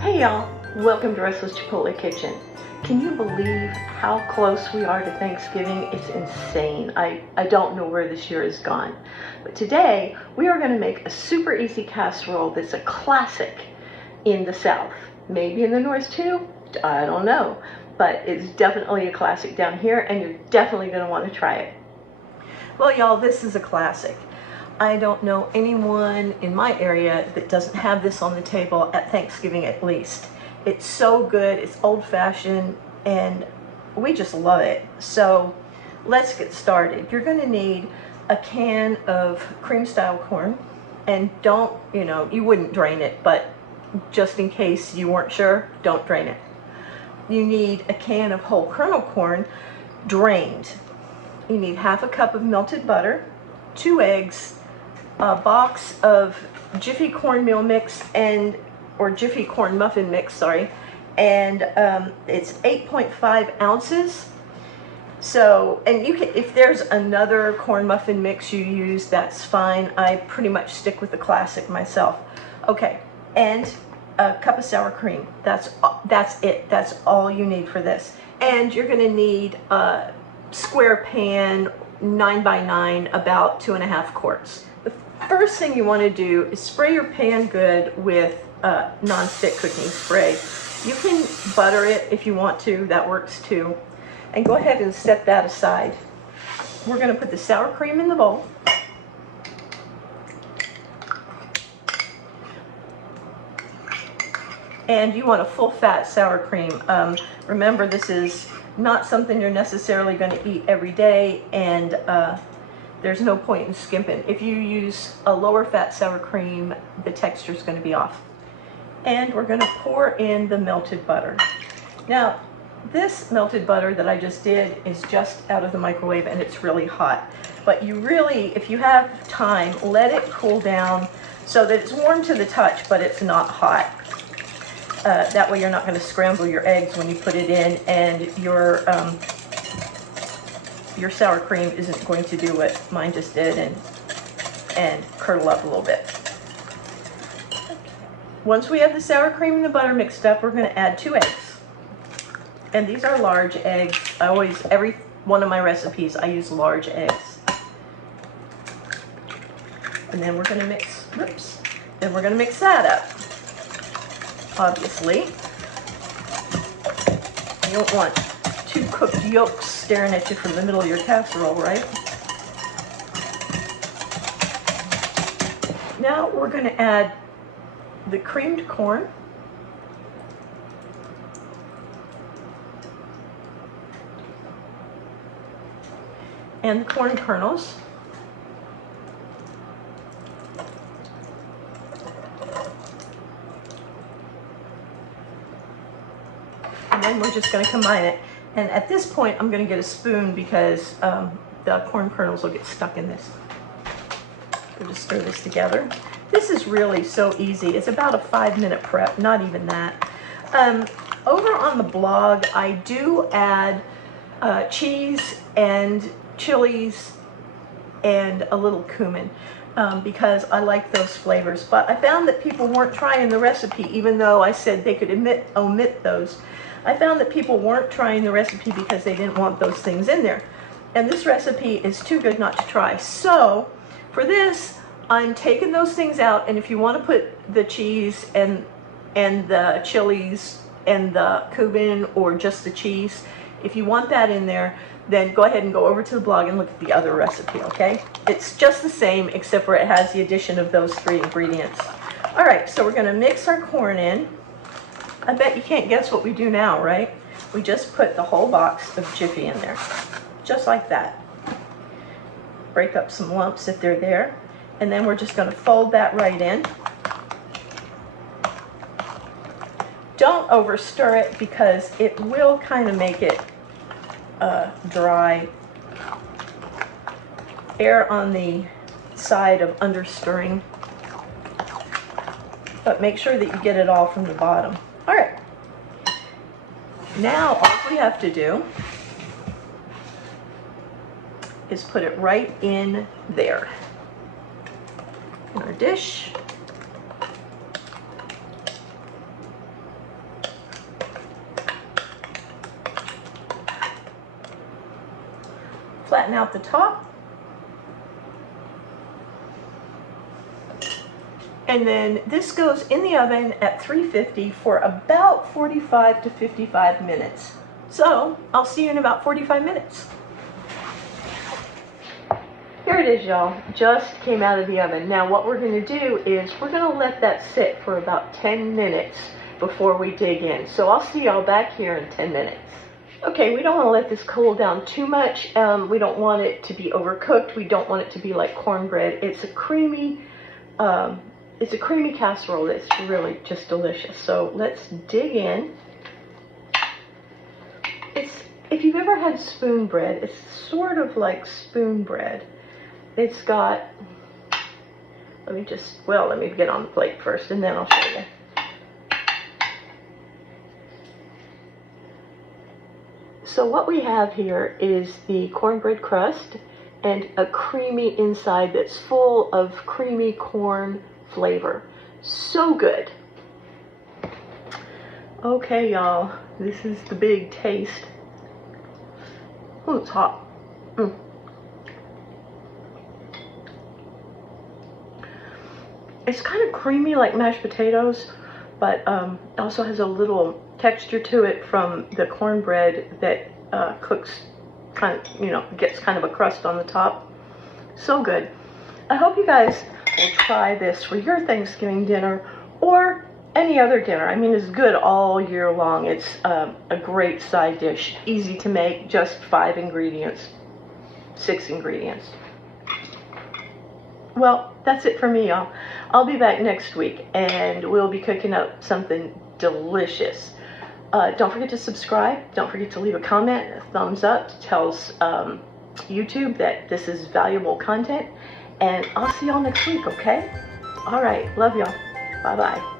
Hey y'all, welcome to Restless Chipotle Kitchen. Can you believe how close we are to Thanksgiving? It's insane. I don't know where this year has gone. But today we are going to make a super easy casserole that's a classic in the South. Maybe in the North too? I don't know. But it's definitely a classic down here and you're definitely going to want to try it. Well y'all, this is a classic. I don't know anyone in my area that doesn't have this on the table at Thanksgiving at least. It's so good, it's old-fashioned, and we just love it. So let's get started. You're going to need a can of cream-style corn, and don't, you wouldn't drain it, but just in case you weren't sure, don't drain it. You need a can of whole kernel corn, drained. You need half a cup of melted butter, 2 eggs, a box of Jiffy cornmeal mix or Jiffy corn muffin mix, sorry, and it's 8.5 ounces. So, and you can, if there's another corn muffin mix you use, that's fine. I pretty much stick with the classic myself. Okay, and a cup of sour cream. That's it. That's all you need for this. And you're going to need a square pan, 9 by 9, about 2.5 quarts. The first thing you want to do is spray your pan good with non-stick cooking spray. You can butter it if you want to, that works too. And go ahead and set that aside. We're going to put the sour cream in the bowl. And you want a full fat sour cream. Remember, this is not something you're necessarily going to eat every day, and there's no point in skimping. If you use a lower fat sour cream, the texture is going to be off. And we're going to pour in the melted butter. Now, this melted butter that I just did is just out of the microwave and it's really hot. But you really, if you have time, let it cool down so that it's warm to the touch, but it's not hot. That way you're not going to scramble your eggs when you put it in, and your sour cream isn't going to do what mine just did and curdle up a little bit. Once we have the sour cream and the butter mixed up, we're going to add 2 eggs. And these are large eggs. Every one of my recipes, I use large eggs. And then we're going to mix, then we're going to mix that up. Obviously, you don't want 2 cooked yolks staring at you from the middle of your casserole, right? Now we're going to add the creamed corn, and the corn kernels, and then we're just going to combine it. And at this point I'm going to get a spoon because the corn kernels will get stuck in this. We'll just stir this together. This is really so easy. It's about a 5-minute prep, not even that. Over on the blog, I do add cheese and chilies and a little cumin because I like those flavors. But I found that people weren't trying the recipe, even though I said they could omit those. I found that people weren't trying the recipe because they didn't want those things in there. And this recipe is too good not to try. So for this, I'm taking those things out, and if you want to put the cheese and the chilies and the cumin or just the cheese, if you want that in there, then go ahead and go over to the blog and look at the other recipe, okay? It's just the same except for it has the addition of those 3 ingredients. All right, so we're going to mix our corn in. I bet you can't guess what we do now, right? We just put the whole box of Jiffy in there, just like that. Break up some lumps if they're there. And then we're just going to fold that right in. Don't over stir it because it will kind of make it dry. Err on the side of under stirring, but make sure that you get it all from the bottom. All right. Now all we have to do is put it right in there. in our dish. Flatten out the top. And then this goes in the oven at 350 for about 45 to 55 minutes. So I'll see you in about 45 minutes. Here it is, y'all. Just came out of the oven. Now what we're going to do is we're going to let that sit for about 10 minutes before we dig in. So I'll see y'all back here in 10 minutes. Okay, we don't want to let this cool down too much. We don't want it to be overcooked. We don't want it to be like cornbread. It's a creamy casserole that's really just delicious. So let's dig in. If you've ever had spoon bread, it's sort of like spoon bread. It's got, let me get on the plate first and then I'll show you. So what we have here is the cornbread crust and a creamy inside that's full of creamy corn flavor. So good. Okay, y'all, this is the big taste. Oh, it's hot. It's kind of creamy like mashed potatoes, but it also has a little texture to it from the cornbread that cooks, gets kind of a crust on the top. So good. I hope you guys will try this for your Thanksgiving dinner or any other dinner. I mean, it's good all year long. It's a great side dish, easy to make, just 5 ingredients, 6 ingredients. Well, that's it for me, y'all. I'll be back next week and we'll be cooking up something delicious. Don't forget to subscribe. Don't forget to leave a comment, a thumbs up to tell YouTube that this is valuable content. And I'll see y'all next week, okay? All right. Love y'all. Bye-bye.